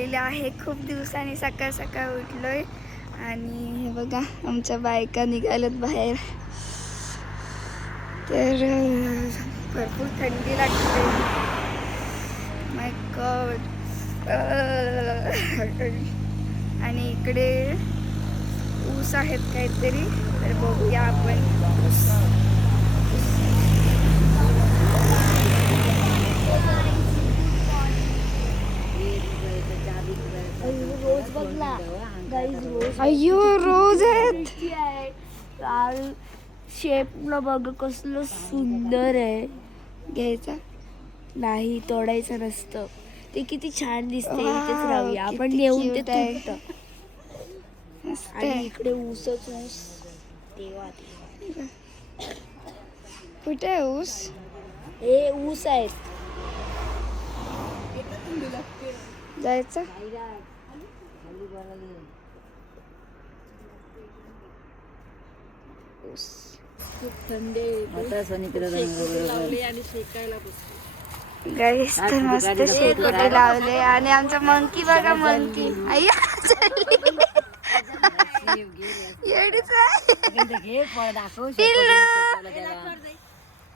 झालेली आहे. खूप दिवसांनी सकाळ सकाळ उठलोय आणि हे बघा आमच्या बायका निघाल्यात बाहेर. तर भरपूर थंडी लागते. माय गॉड. आणि इकडे ऊस आहेत काहीतरी, तर बघूया आपण. रोज बघला अय्यो रोज आहेत. शेपला बघ कसलं सुंदर आहे. घ्यायचा नाही, तोडायचं नसतं. ते किती छान दिसते. वाव, इथेच राहूया आपण. किती नेऊन ते cute आहे. तुटतं. मस्त आणि आहे. इकडे ऊसच ऊस. तेव्हा कुठे आहे ऊस? हे ऊस आहेत. जायचं ऊस. खूप थंड लावले आणि शेकायला बसले. गाईस तर मस्त शेकोटे लावले. आणि आमचा मंकी बघा, मंकी एवढीच आहे. पिल्लू,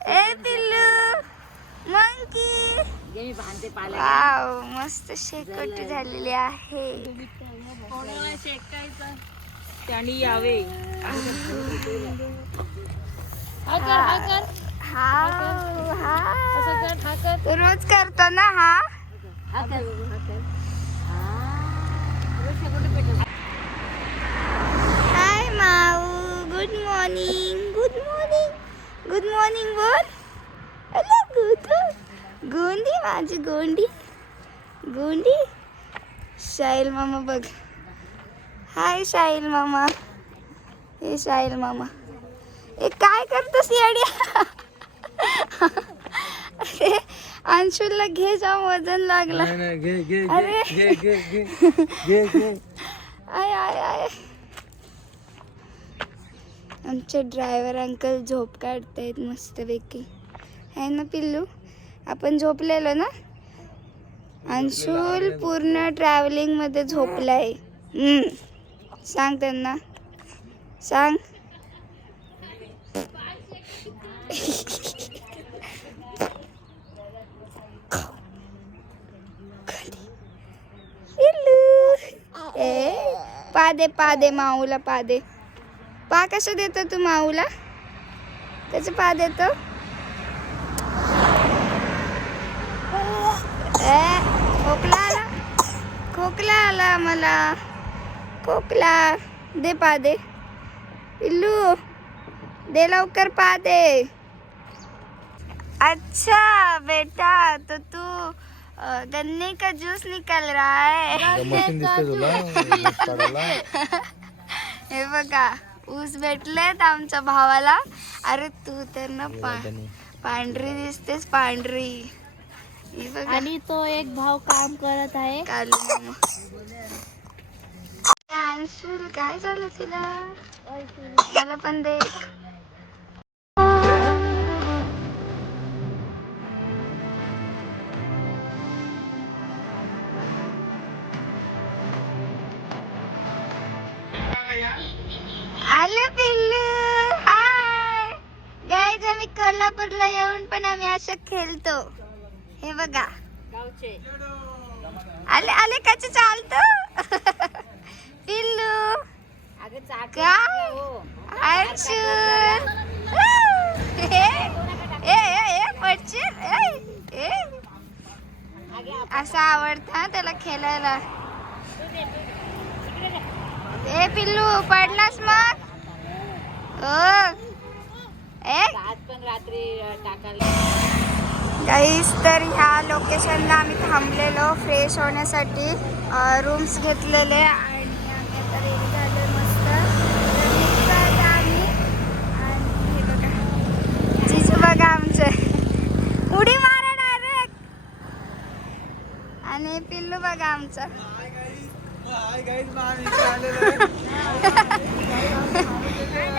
ए पिल्लू, मंकी. वाव, मस्त शेकोटी झालेली आहे. शेकायचं त्यांनी यावे. तो रोज करतो ना हा. हाय माऊ, good morning. Good morning, good morning बोल. अरे गोंडी, माझी गोंडी, गोंडी. शाईल मामा बघ. हाय शाईल मामा. हे शाईल मामा, ए काय करतोस येड्या? अरे अंशुलला घे, जाम वजन लागला. अरे आय आय आय. आमचे ड्रायव्हर अंकल झोप काढतायत मस्तपैकी, आहे ना पिल्लू? आपण झोपलेलो ना. अंशुल पूर्ण ट्रॅव्हलिंग मध्ये झोपलाय. सांग त्यांना, सांग. पादे माऊला पादे. पा कसं देतो तू माऊला? त्याचं पा देतो. खोकला आला, खोकला आला मला, खोकला. दे पा दे पिल्लू, दे लवकर पा दे. अच्छा बेटा, तो तू गन्ने का जूस निकल रहा है. हे बघा ऊस भेटलेत आमच्या भावाला. अरे तू तर ना पांढरी दिसतेस, पांढरी. हे बघा. आणि तो एक भाव काम करत आहे. कालू मामा. अंशुल काय झालं तिला? मला पण दे. आलं पिल्लू. हाय गाईज, आम्ही कोल्हापूरला येऊन पण आम्ही असं खेळतो. हे बघा आले आले कसे चालतो. पिल्लू काय अंशुल. पडशील. असं आवडतं त्याला खेळायला. ए पिल्लू, पडलास मग? गाईस, तर ह्या लोकेशनला आम्ही थांबलेलो फ्रेश होण्यासाठी. रूम्स घेतलेले आणि आम्ही आता रेडी झालो मस्त. आम्ही आणि हे बघा जिजू बघा आमचे उडी मारा डायरेक्ट. आणि पिल्लू बघा आमचा.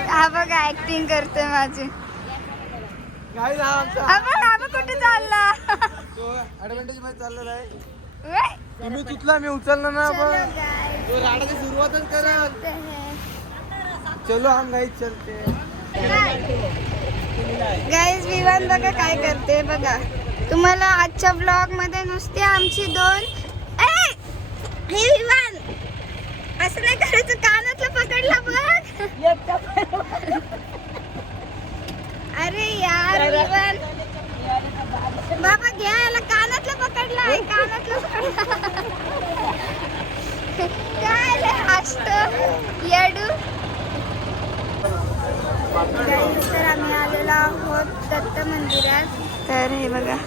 हा बघा ऍक्टिंग करतोय माझी. आपण कुठे चालला? ऍडव्हान्टेज मध्ये चाललेला आहे. तुम्ही तुटला मी उचलला ना चलो आपण guys, तो राडाची सुरुवातच करा चलते हैं. चलो हम गाईच चलते गाईज विवान बघा काय करते बघा. तुम्हाला आजच्या ब्लॉग मध्ये नुसते आमची दोन हे विवान असं नाही करायचं. कानातलं पकडला बघ. अरे यार विवान बाबा घ्या याला. कानातलं पकडलाय. कानातलं पकडला. काय असतो येडू. गाईज तर आम्ही आलेलो आहोत दत्त मंदिरात. तर हे बघा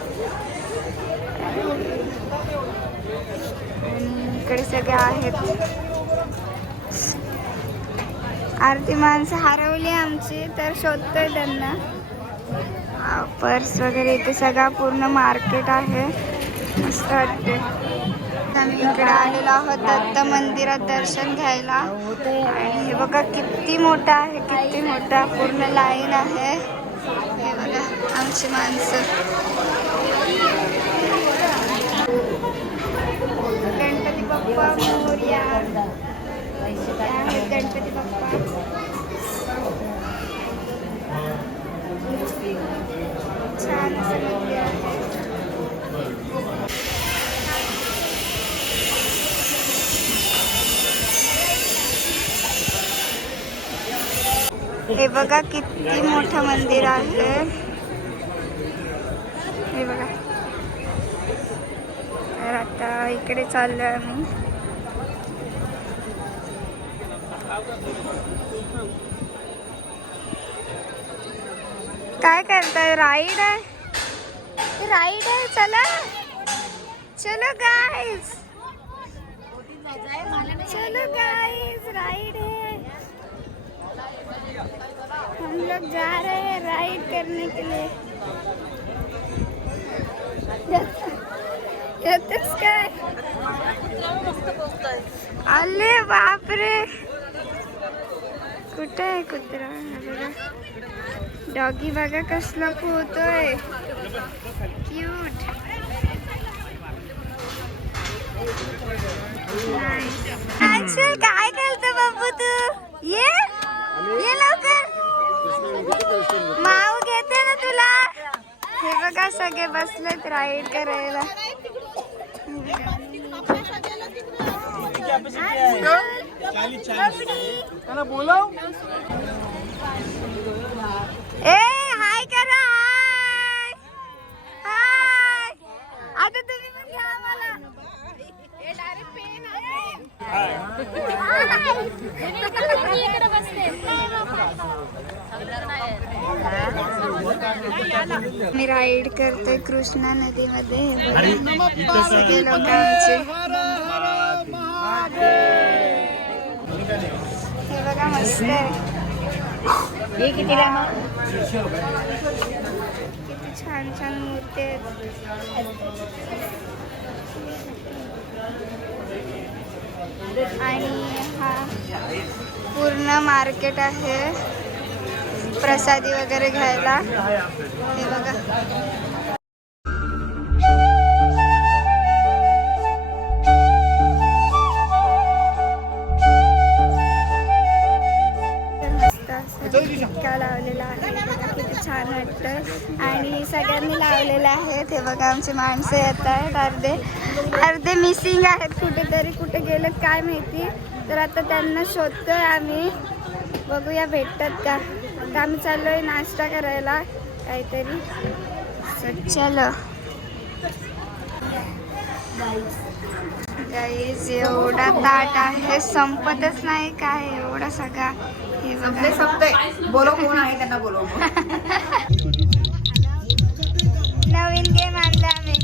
आणि इकडे सगळे आहेत. आरती माणसं हरवली आमची तर शोधतोय त्यांना. पर्स वगैरे इथे सगळा पूर्ण मार्केट आहे. मस्त वाटते. आम्ही इकडे आलेलो आहोत दत्त मंदिरात दर्शन घ्यायला. आणि हे बघा किती मोठा आहे. किती मोठा पूर्ण लाईन आहे. हे बघा आमची माणसं. गणपती बाप्पा मोरया. गणपती बाप्पा. छान असं मंदिर आहे. हे बघा किती मोठं मंदिर आहे. हे बघा. तर आता इकडे चाललोय आम्ही. काय करताय. राईड आहे. राईड आहे. चला चलो गाइस. चलो गाइस राइड है. हम लोग जा रहे हैं राइड करने के लिए. येतेस काय. अरे बापरे कुठे आहे कुत्रा. बघा डॉगी बघा कसला पोहतोय. क्यूट. अंशुल काय करतो बाबू तू. ये लवकर. माऊ घेते ना तुला. हे बघा सगळे बसलेत राईड करायला. ए हाय करा. हाय हाय. आता तुम्ही पण घ्या आम्हाला. मी राईड करतोय कृष्णा नदीमध्ये. सगळे लोक आमचे. हे बघा मस्त आहे. किती छान छान मूर्ती आहेत. आणि हा पूर्ण मार्केट आहे प्रसादी वगैरे घ्यायला. हे बघा लावलेला आहे. किती छान वाटतं. आणि सगळ्यांनी लावलेलं आहे. हे बघा आमची माणसं येत आहेत. अर्धे मिसिंग आहेत. कुठेतरी कुठे गेलेत काय माहिती. तर आता त्यांना शोधतोय आम्ही. बघूया भेटतात का. आता आम्ही चाललोय नाश्ता करायला काहीतरी. चलो गाईज एवढा ताट आहे. संपतच नाही काय एवढा सगळा. हे बघा बोलो कोण आहे त्यांना बोलो. नवीन गेम आणला आम्ही.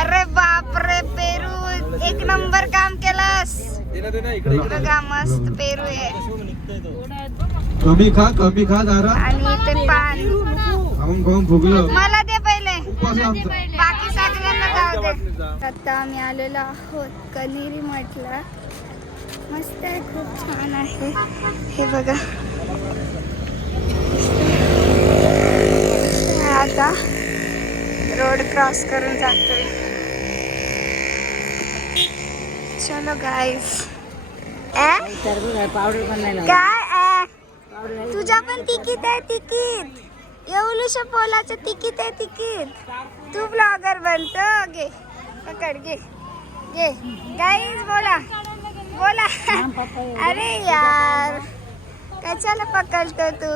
अरे बापरे पेरू एक नंबर काम केलास. बघा मस्त पेरू आहे. कमी खा जरा. आणि इथे पान खाऊन फुगलं. मला दे पहिले. बाकी सगळ्यांना जाऊ दे. आता आम्ही आलेलो आहोत कनेरी मठला. मस्त आहे. खूप छान आहे. हे बघा आता रोड क्रॉस करून जातोय. चलो गाईस. पावडर पण नाही काय तुझ्या पण तिकीट आहे तिकीट. एवढूशा पोलाचं तिकीट आहे तिकीट. तू ब्लॉगर बनतो. घे पकड घे घे. गाईस बोला बोला. अरे यार कशाला पकडतो तू.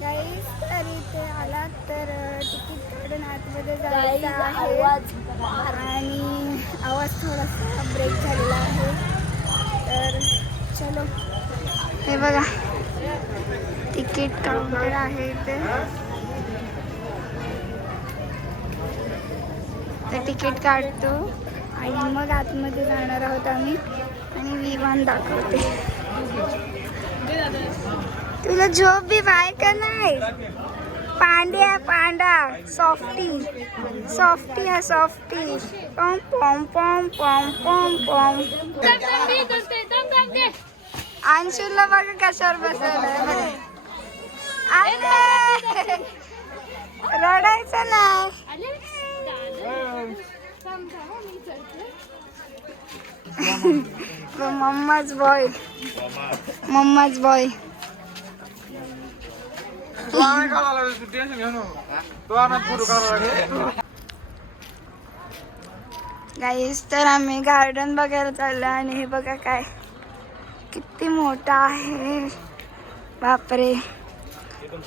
गाईस तर इथे आला तर तिकीट काढून आतमध्ये जायचं आहे आणि आवाज थोडासा ब्रेक झालेला आहे. तर चलो. हे बघा तिकीट काउंटर आहे इथे. तर तिकीट काढतो आणि मग आतमध्ये जाणार आहोत आम्ही. आणि विमान दाखवते. तुला झोप बी बाय का नाही. पांड्या पांडा सॉफ्टी सॉफ्टी हा सॉफ्टी. पॉम पॉम पॉम पॉम पॉम पॉम. अंशुला बघा कशावर बसवलंय. अरे रडायचं नाही. मम्माच बॉय मम्माच बॉय. गाईस तर आम्ही गार्डन बघायला चाललो आणि हे बघा काय किती मोठा आहे. बापरे.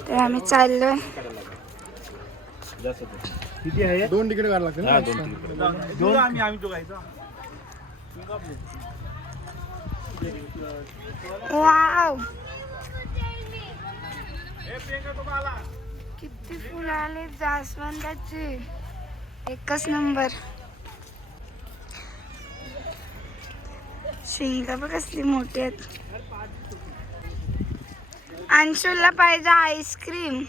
तर आम्ही चाललोय. किती आहे. 2 तिकीट काढायला लागतील. वाव किती फुलं आले जास्वंदाची. एकच नंबर. शेंगा बघ कसली मोठी आहेत. अंशुला पाहिजे आईस्क्रीम.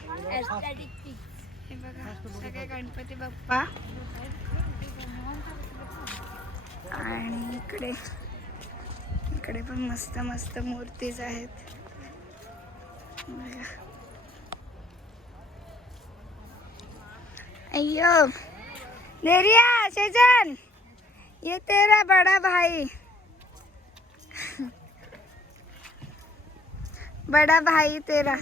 हे बघा सगळे गणपती बाप्पा. आणि इकडे इकडे पण मस्त मस्त मूर्तीज आहेत. अय्यो देरिया शेजन ये तेरा बड़ा भाई. बड़ा भाई तेरा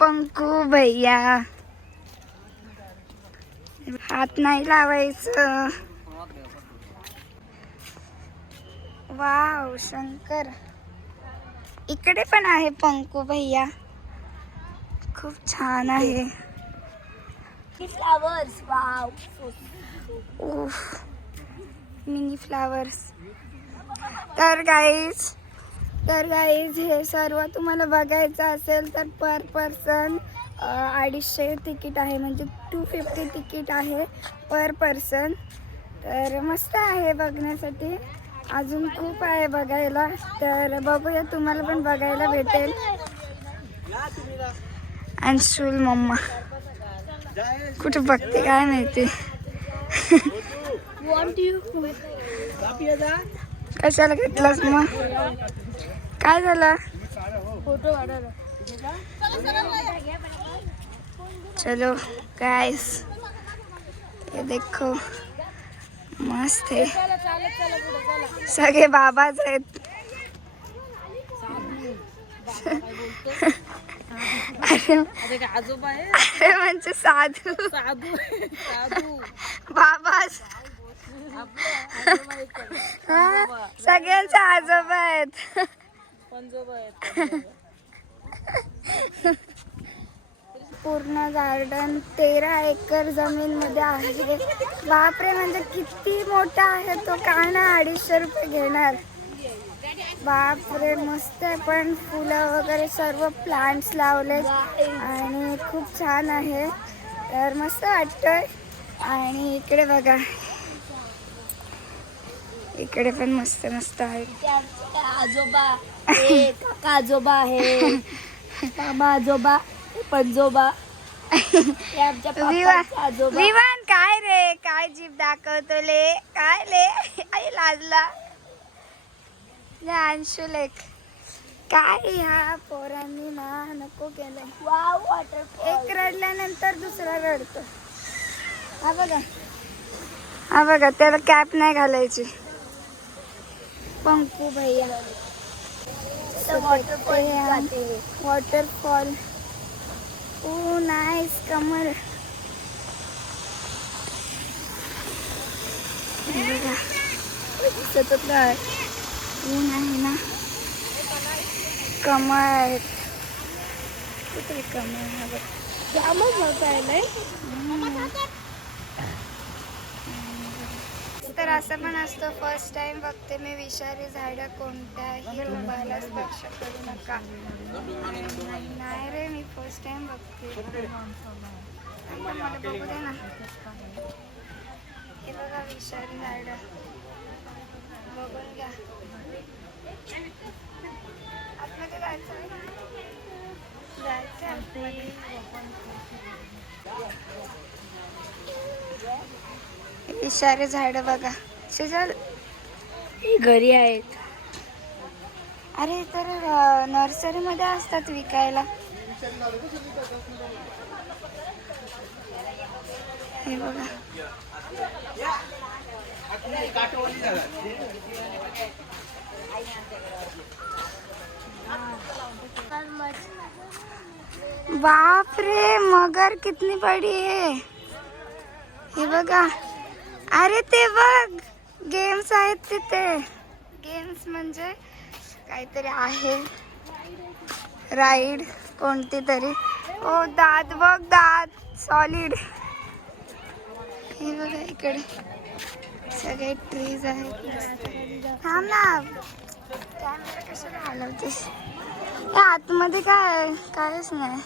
पंकू भैया. हात नाही लावायचं. वाव शंकर. इकडे पण आहे पंकू भैया. खूप छान आहे. Flowers wow. उफ मिनी फ्लावर्स. तर गाईज हे सर्व तुम्हाला बघायचं असेल तर पर पर्सन 250 तिकीट आहे. म्हणजे 250 तिकीट आहे पर पर्सन. तर मस्त आहे बघण्यासाठी. अजून खूप आहे बघायला. तर बघूया तुम्हाला पण बघायला भेटेल. अंशुल मम्मा कुठे बघते काय माहिती. कशाला घेतलास मग. काय झालं. फोटो काढायला. चलो गाइस ये देखो मस्त है. सगळे बाबाच आहेत. अरे म्हणजे साधू बाबाच. सगळ्यांचे आजोबा आहेत. पूर्ण गार्डन 13 एकर जमीन मध्ये आहे. बापरे म्हणजे किती मोठा आहे तो. का ना 250 रुपये घेणार. बापरे मस्त आहे. पण फुलं वगैरे सर्व प्लांट्स लावले आणि खूप छान आहे. तर मस्त वाटतंय. आणि इकडे बघा इकडे पण मस्त मस्त आहे. आजोबा काका आजोबा आहे. मामा आजोबा पंजोबा. विवान काय रे काय जीभ दाखवतो ले. काय ले आई लाजला. अंशुलेख काय ह्या पोरांनी ना नको केलंय. एक रडल्यानंतर दुसरा रडतो. हा बघा त्याला कॅप नाही घालायची. पंकू भैया वॉटरफॉल. ओ नाईस कमल. सतत ऊन आहे ना. कमळ आहेत. कुठे कमळ हा बघ. तर असं पण असतं. फर्स्ट टाइम बघते मी विषारी झाडं. कोणत्याही रोगाला स्पर्श करू नका. नाही रे मी फर्स्ट टाइम बघते. मला बघू दे ना. हे बघा विषारी झाडं बघून घ्या. आतमध्ये जायचं विषारी झाडं बघा. शेजारी घरी आहेत. अरे तर नर्सरीमध्ये असतात विकायला. हे बघा. बाप रे मगर कितनी बड़ी है. हे बघा. अरे ते बघ गेम्स आहेत तिथे. गेम्स म्हणजे काहीतरी आहे. राईड कोणती तरी. ओ दात बघ दात सॉलिड. हे बघा इकडे सगळे ट्रीज आहेत. थांब ना कॅमेरा कशाला हलवतेस. आतमध्ये काय कायच नाही.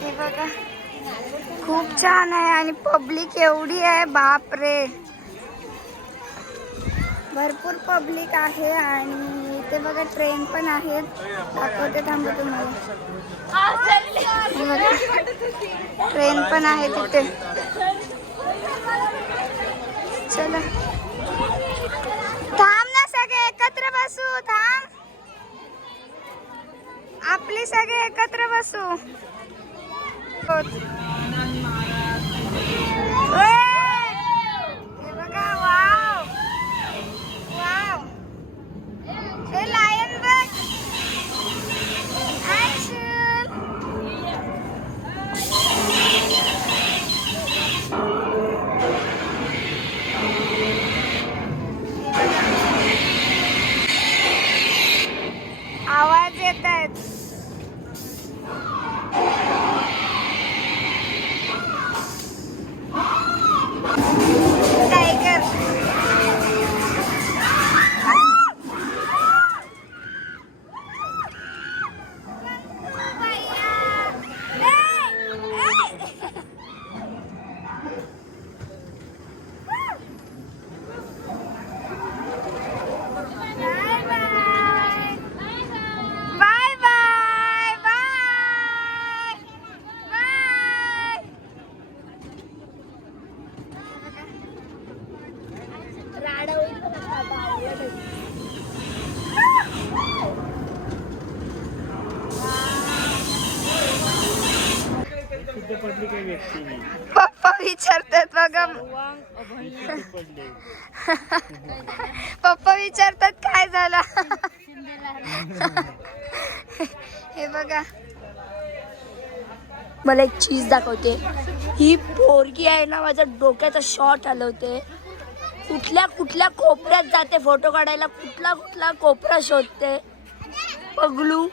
हे बघा खूप छान आहे आणि पब्लिक एवढी आहे बाप रे. भरपूर पब्लिक आहे आणि इथे बघा ट्रेन पण आहेत. दाखवते थांबा तुम्हाला. ट्रेन पण आहे तिथे. चला थांब ना सगळे एकत्र बसू. थांब आपली सगळे एकत्र बसू. हे बघा वाव वाव. हे लायन बघ. आवाज येत आहेत. टायगर. पप्पा विचारतात बघा. पप्पा विचारतात काय झालं. हे बघा मला एक चीज दाखवते. ही पोरगी आहे ना माझ्या डोक्याचा शॉट हलवते. कुठल्या कुठल्या कोपऱ्यात जाते फोटो काढायला. कुठला कुठला कोपरा शोधते. पगलू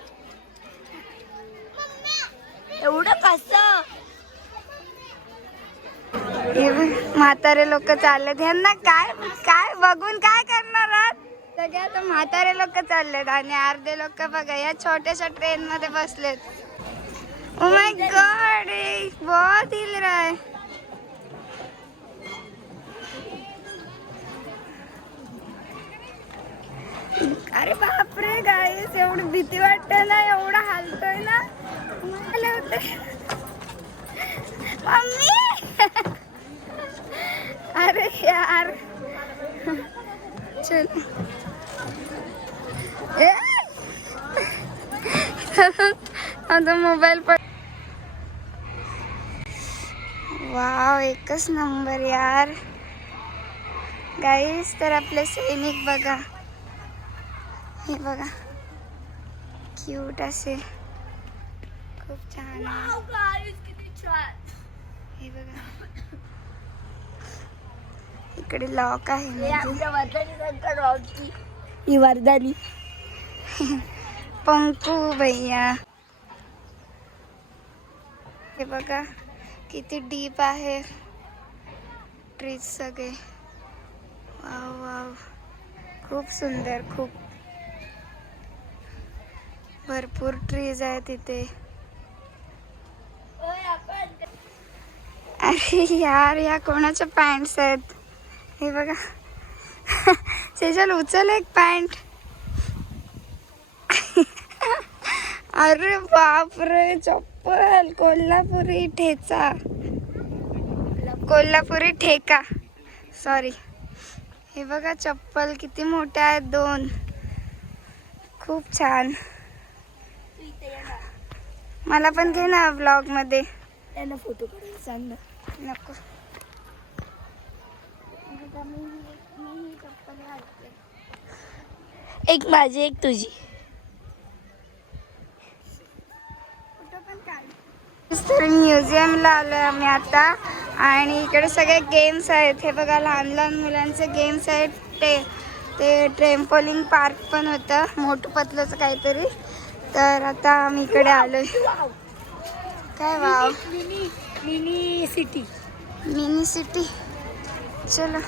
एवढं कसं. म्हातारे लोक चालले. ह्यांना काय काय बघून काय करणार आहात. सगळे आता म्हातारे लोक चाललेत आणि अर्धे लोक बघा या छोट्याशा ट्रेन मध्ये बसलेत. ओ माय गॉड बहुत हिल रहा है. अरे बापरे गाईस एवढी भीती वाटते ना. एवढा हालतोय ना. मला होते मम्मी. अरे यार चल आता मोबाईल पण वाव एकच नंबर यार गाईस. तर आपले सैनिक बघा, हे बघा क्यूट असे, खूप छान आहे. हे बघा इकडे लॉक आहे म्हणजे. ही वरदानी पंकू भैया. हे बघा किती डीप आहे ट्रीज सगळे. वाव वाव खूप सुंदर, खूप भरपूर ट्रीज आहे तिथे. अरे यार या कोणाच्या पॅन्ट्स आहेत हे बघा. सेजल उचल एक पॅन्ट. अरे बापरे चप्पल कोल्हापुरी ठेचा, कोल्हापुरी ठेका सॉरी. हे बघा चप्पल किती मोठ्या आहेत, 2. खूप छान. मला पण घे ना ब्लॉग मध्ये. त्यांना फोटो काढायला सांग ना. नको एक माझी एक तुझी. तर म्युझियमला आलोय आम्ही आता आणि इकडे सगळे गेम्स आहेत. हे बघा लहान लहान मुलांचे गेम्स आहेत. ते ट्रेम्पोलिंग पार्क पण होतं, मोठं पतलंच काहीतरी. तर आता आम्ही इकडे आलोय. काय wow mini city. Mini city. चलो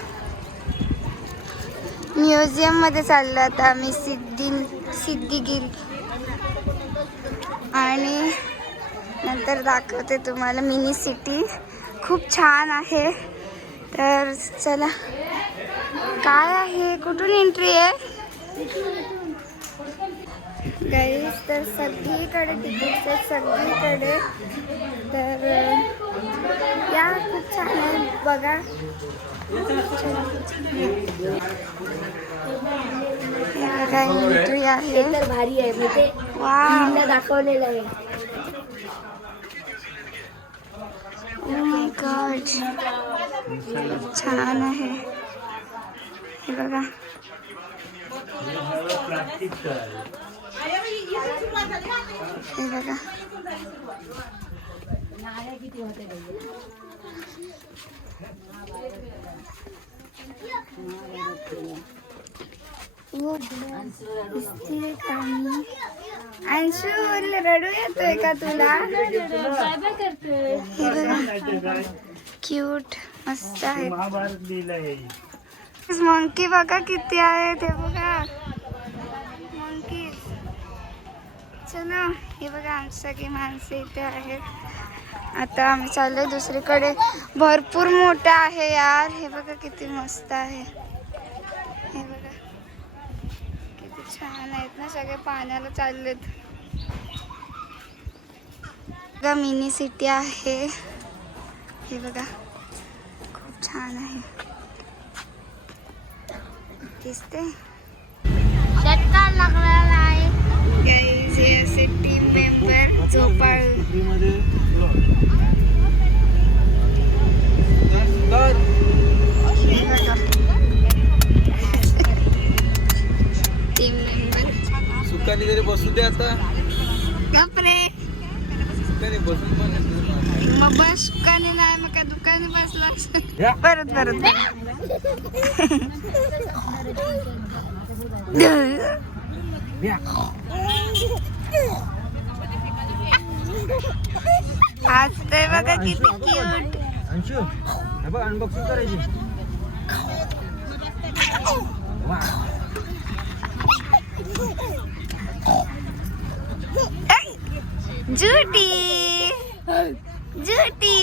म्युझियम मध्ये चाललो आता आम्ही सिद्धिगिरी आणि नंतर दाखवते तुम्हाला मिनी सिटी. खूप छान आहे. तर चला काय आहे, कुठून एंट्री आहे गाईस. तर सगळीकडे तिकीट्स आहेत सगळीकडे. तर या खूप छान आहे बघा. एंट्री आहे तर भारी आहे म्हणजे वाव. दाखवलेलं आहे. ओ माय गॉड छान आहे. हे बघा हे बघा अंशू रडू येतोय का तुला. हे बघा क्यूट मस्त आहे. मंकी बघा किती आहे ते बघा मंकी. चलो हे बघा आमची सगळी माणसं इथे आहेत. आता आम्ही चाललोय दुसरीकडे. भरपूर मोठा आहे यार. हे बघा किती मस्त आहे. हे बघा किती छान आहेत ना, सगळे पाण्याला चाललेत. बघा मिनी सिटी आहे. हे बघा खूप छान आहे. दिसते चटका लागलेला आहे गाईज. हे असे टीम मेंबर झोपाळू. टीम मेंबर सुखाने तरी बसू दे आता. गपरे सुखाने बसून पण मग बस सुखाने नाही मग काय दुकाने बसला. परत परत आज ते बघा किती क्यूट. अंशू हे बघ अनबॉक्सिंग करायची. जुटी जुटी